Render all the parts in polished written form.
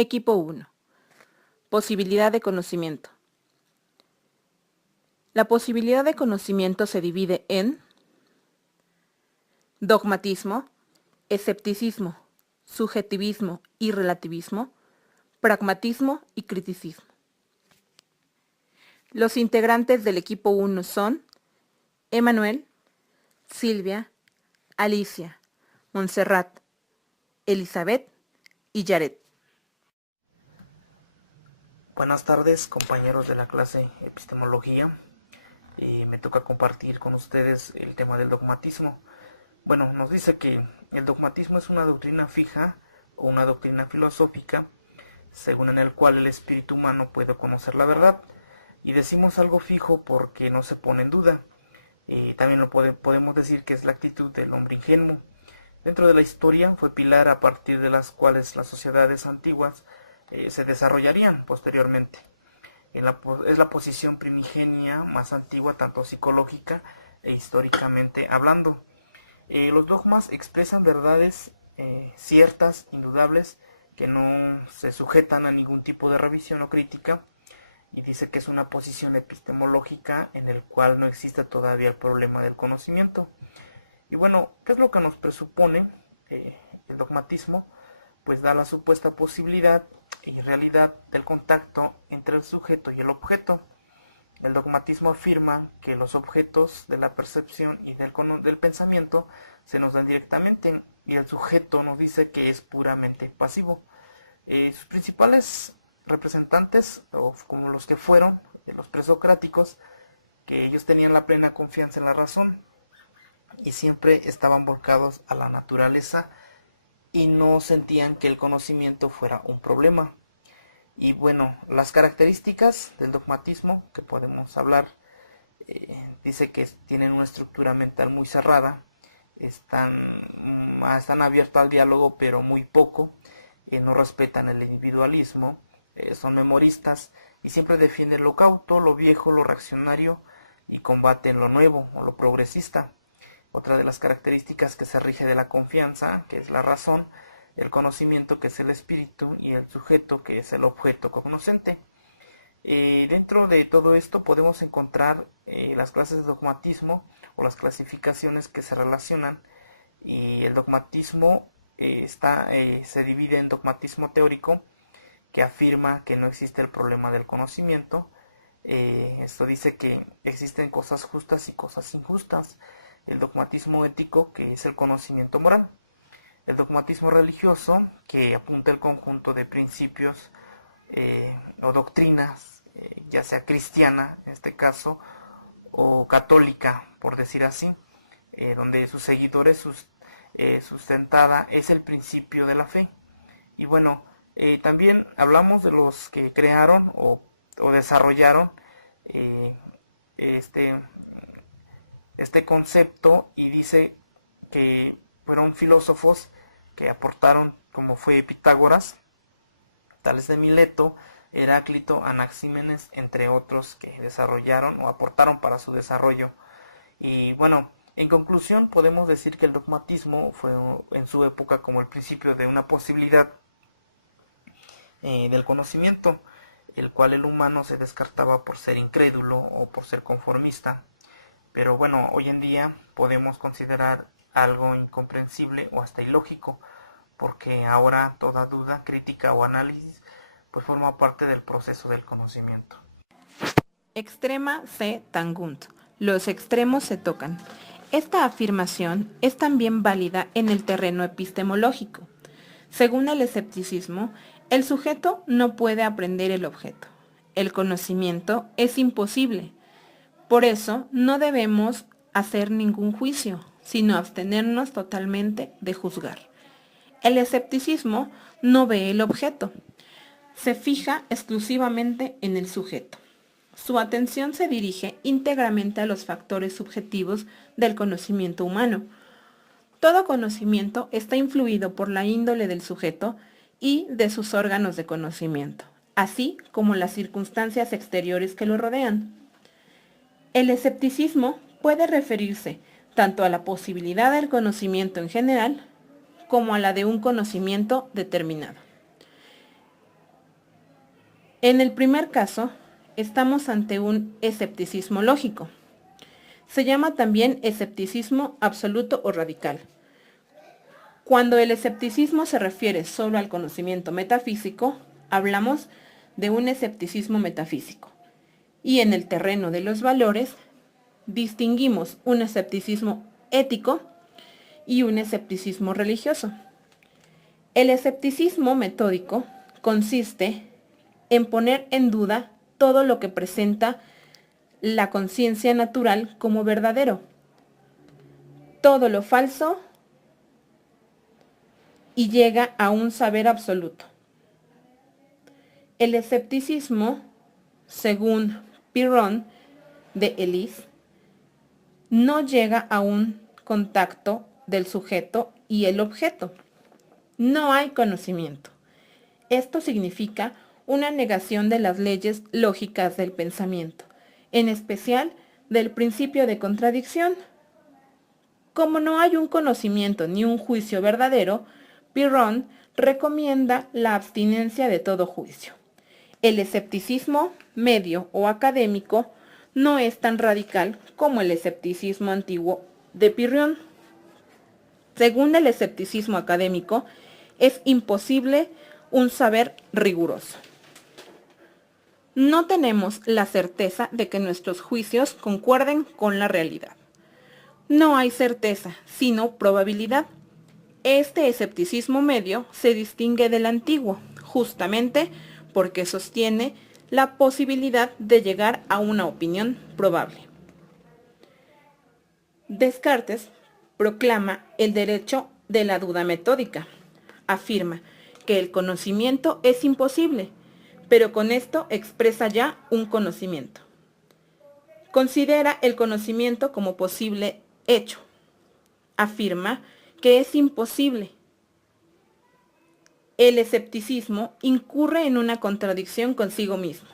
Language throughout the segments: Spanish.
Equipo 1. Posibilidad de conocimiento. La posibilidad de conocimiento se divide en dogmatismo, escepticismo, subjetivismo y relativismo, pragmatismo y criticismo. Los integrantes del equipo 1 son Emanuel, Silvia, Alicia, Montserrat, Elizabeth y Yaret. Buenas tardes, compañeros de la clase Epistemología. Me toca compartir con ustedes el tema del dogmatismo. Bueno, nos dice que el dogmatismo es una doctrina fija o una doctrina filosófica, según en el cual el espíritu humano puede conocer la verdad. Y decimos algo fijo porque no se pone en duda. También podemos decir que es la actitud del hombre ingenuo. Dentro de la historia fue pilar a partir de las cuales las sociedades antiguas se desarrollarían posteriormente. Es la posición primigenia más antigua, tanto psicológica e históricamente hablando. Los dogmas expresan verdades ciertas, indudables, que no se sujetan a ningún tipo de revisión o crítica, y dice que es una posición epistemológica en el cual no existe todavía el problema del conocimiento. Y bueno, ¿qué es lo que nos presupone el dogmatismo? Pues da la supuesta posibilidad y realidad del contacto entre el sujeto y el objeto. El dogmatismo afirma que los objetos de la percepción y del pensamiento se nos dan directamente, y el sujeto nos dice que es puramente pasivo. Sus principales representantes, o como los que fueron, los presocráticos, que ellos tenían la plena confianza en la razón y siempre estaban volcados a la naturaleza y no sentían que el conocimiento fuera un problema. Y bueno, las características del dogmatismo que podemos hablar, dice que tienen una estructura mental muy cerrada, están abiertos al diálogo pero muy poco, no respetan el individualismo, son memoristas y siempre defienden lo cauto, lo viejo, lo reaccionario, y combaten lo nuevo o lo progresista. Otra de las características que se rige de la confianza, que es la razón, el conocimiento, que es el espíritu, y el sujeto, que es el objeto cognoscente. Dentro de todo esto podemos encontrar las clases de dogmatismo o las clasificaciones que se relacionan, y el dogmatismo se divide en dogmatismo teórico, que afirma que no existe el problema del conocimiento. Esto dice que existen cosas justas y cosas injustas. El dogmatismo ético, que es el conocimiento moral. El dogmatismo religioso, que apunta el conjunto de principios o doctrinas, ya sea cristiana en este caso, o católica, por decir así, donde sus seguidores sustentada es el principio de la fe. Y bueno, también hablamos de los que crearon o desarrollaron este concepto, y dice que fueron filósofos que aportaron, como fue Pitágoras, Tales de Mileto, Heráclito, Anaxímenes, entre otros que desarrollaron o aportaron para su desarrollo. Y bueno, en conclusión podemos decir que el dogmatismo fue en su época como el principio de una posibilidad del conocimiento, el cual el humano se descartaba por ser incrédulo o por ser conformista. Pero bueno, hoy en día podemos considerar algo incomprensible o hasta ilógico, porque ahora toda duda, crítica o análisis pues forma parte del proceso del conocimiento. Extrema se tangunt. Los extremos se tocan. Esta afirmación es también válida en el terreno epistemológico. Según el escepticismo, el sujeto no puede aprender el objeto. El conocimiento es imposible. Por eso no debemos hacer ningún juicio, sino abstenernos totalmente de juzgar. El escepticismo no ve el objeto, se fija exclusivamente en el sujeto. Su atención se dirige íntegramente a los factores subjetivos del conocimiento humano. Todo conocimiento está influido por la índole del sujeto y de sus órganos de conocimiento, así como las circunstancias exteriores que lo rodean. El escepticismo puede referirse tanto a la posibilidad del conocimiento en general como a la de un conocimiento determinado. En el primer caso, estamos ante un escepticismo lógico. Se llama también escepticismo absoluto o radical. Cuando el escepticismo se refiere solo al conocimiento metafísico, hablamos de un escepticismo metafísico. Y en el terreno de los valores, distinguimos un escepticismo ético y un escepticismo religioso. El escepticismo metódico consiste en poner en duda todo lo que presenta la conciencia natural como verdadero, todo lo falso, y llega a un saber absoluto. El escepticismo, según Pirron de Elis, no llega a un contacto del sujeto y el objeto. No hay conocimiento. Esto significa una negación de las leyes lógicas del pensamiento, en especial del principio de contradicción. Como no hay un conocimiento ni un juicio verdadero, Pirron recomienda la abstinencia de todo juicio. El escepticismo medio o académico no es tan radical como el escepticismo antiguo de Pirron. Según el escepticismo académico, es imposible un saber riguroso. No tenemos la certeza de que nuestros juicios concuerden con la realidad. No hay certeza, sino probabilidad. Este escepticismo medio se distingue del antiguo, justamente porque sostiene la posibilidad de llegar a una opinión probable. Descartes proclama el derecho de la duda metódica. Afirma que el conocimiento es imposible, pero con esto expresa ya un conocimiento. Considera el conocimiento como posible hecho. Afirma que es imposible. El escepticismo incurre en una contradicción consigo mismo.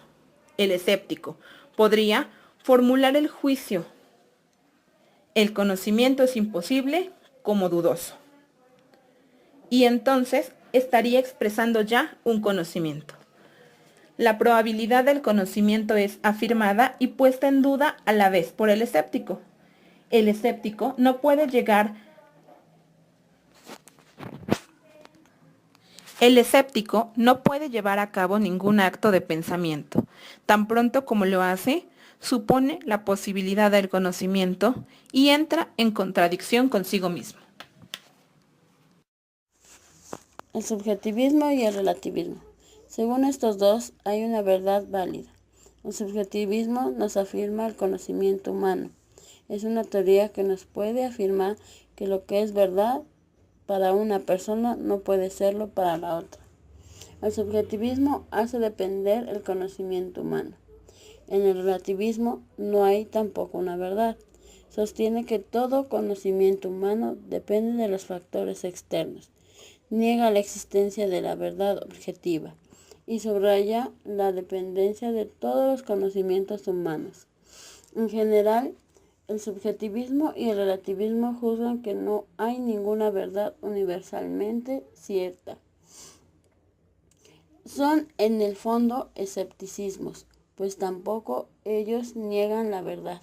El escéptico podría formular el juicio: el conocimiento es imposible, como dudoso. Y entonces estaría expresando ya un conocimiento. La probabilidad del conocimiento es afirmada y puesta en duda a la vez por el escéptico. El escéptico no puede llevar a cabo ningún acto de pensamiento. Tan pronto como lo hace, supone la posibilidad del conocimiento y entra en contradicción consigo mismo. El subjetivismo y el relativismo. Según estos dos, hay una verdad válida. El subjetivismo nos afirma el conocimiento humano. Es una teoría que nos puede afirmar que lo que es verdad para una persona no puede serlo para la otra. El subjetivismo hace depender el conocimiento humano. En el relativismo no hay tampoco una verdad. Sostiene que todo conocimiento humano depende de los factores externos. Niega la existencia de la verdad objetiva y subraya la dependencia de todos los conocimientos humanos. En general, el subjetivismo y el relativismo juzgan que no hay ninguna verdad universalmente cierta. Son en el fondo escepticismos, pues tampoco ellos niegan la verdad,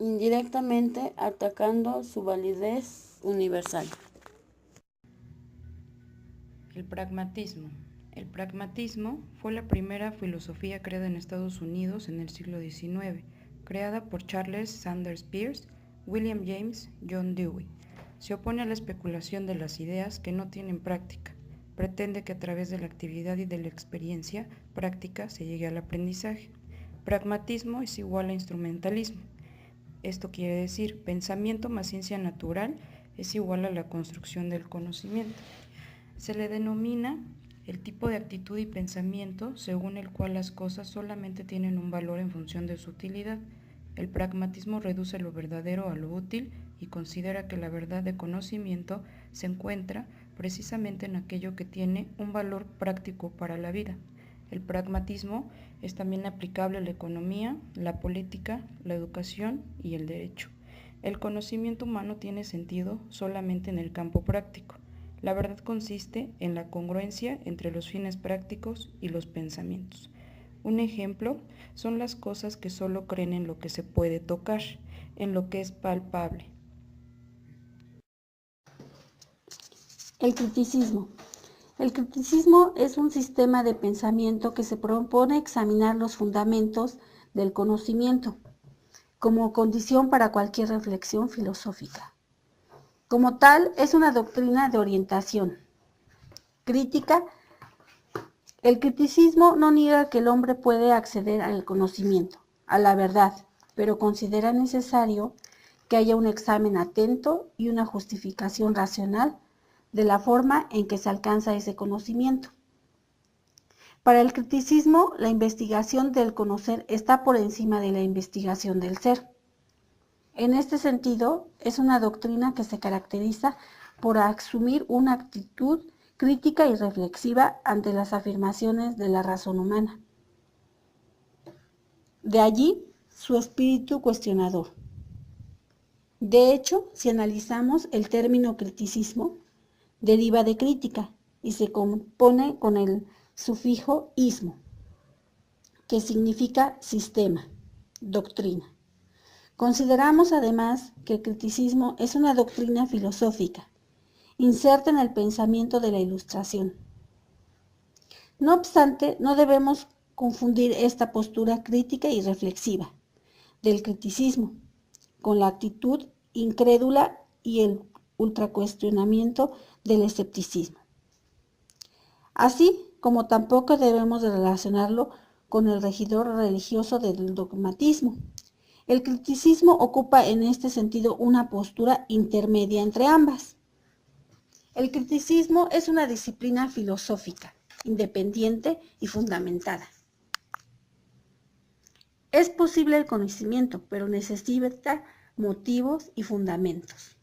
indirectamente atacando su validez universal. El pragmatismo. El pragmatismo fue la primera filosofía creada en Estados Unidos en el siglo XIX, creada por Charles Sanders Peirce, William James, John Dewey. Se opone a la especulación de las ideas que no tienen práctica. Pretende que a través de la actividad y de la experiencia práctica se llegue al aprendizaje. Pragmatismo es igual a instrumentalismo. Esto quiere decir, pensamiento más ciencia natural es igual a la construcción del conocimiento. Se le denomina el tipo de actitud y pensamiento según el cual las cosas solamente tienen un valor en función de su utilidad. El pragmatismo reduce lo verdadero a lo útil y considera que la verdad de conocimiento se encuentra precisamente en aquello que tiene un valor práctico para la vida. El pragmatismo es también aplicable a la economía, la política, la educación y el derecho. El conocimiento humano tiene sentido solamente en el campo práctico. La verdad consiste en la congruencia entre los fines prácticos y los pensamientos. Un ejemplo son las cosas que solo creen en lo que se puede tocar, en lo que es palpable. El criticismo. El criticismo es un sistema de pensamiento que se propone examinar los fundamentos del conocimiento como condición para cualquier reflexión filosófica. Como tal, es una doctrina de orientación crítica. El criticismo no niega que el hombre puede acceder al conocimiento, a la verdad, pero considera necesario que haya un examen atento y una justificación racional de la forma en que se alcanza ese conocimiento. Para el criticismo, la investigación del conocer está por encima de la investigación del ser. En este sentido, es una doctrina que se caracteriza por asumir una actitud crítica y reflexiva ante las afirmaciones de la razón humana. De allí su espíritu cuestionador. De hecho, si analizamos el término criticismo, deriva de crítica y se compone con el sufijo ismo, que significa sistema, doctrina. Consideramos además que el criticismo es una doctrina filosófica, inserta en el pensamiento de la Ilustración. No obstante, no debemos confundir esta postura crítica y reflexiva del criticismo con la actitud incrédula y el ultracuestionamiento del escepticismo. Así como tampoco debemos de relacionarlo con el regidor religioso del dogmatismo. El criticismo ocupa en este sentido una postura intermedia entre ambas. El criticismo es una disciplina filosófica, independiente y fundamentada. Es posible el conocimiento, pero necesita motivos y fundamentos.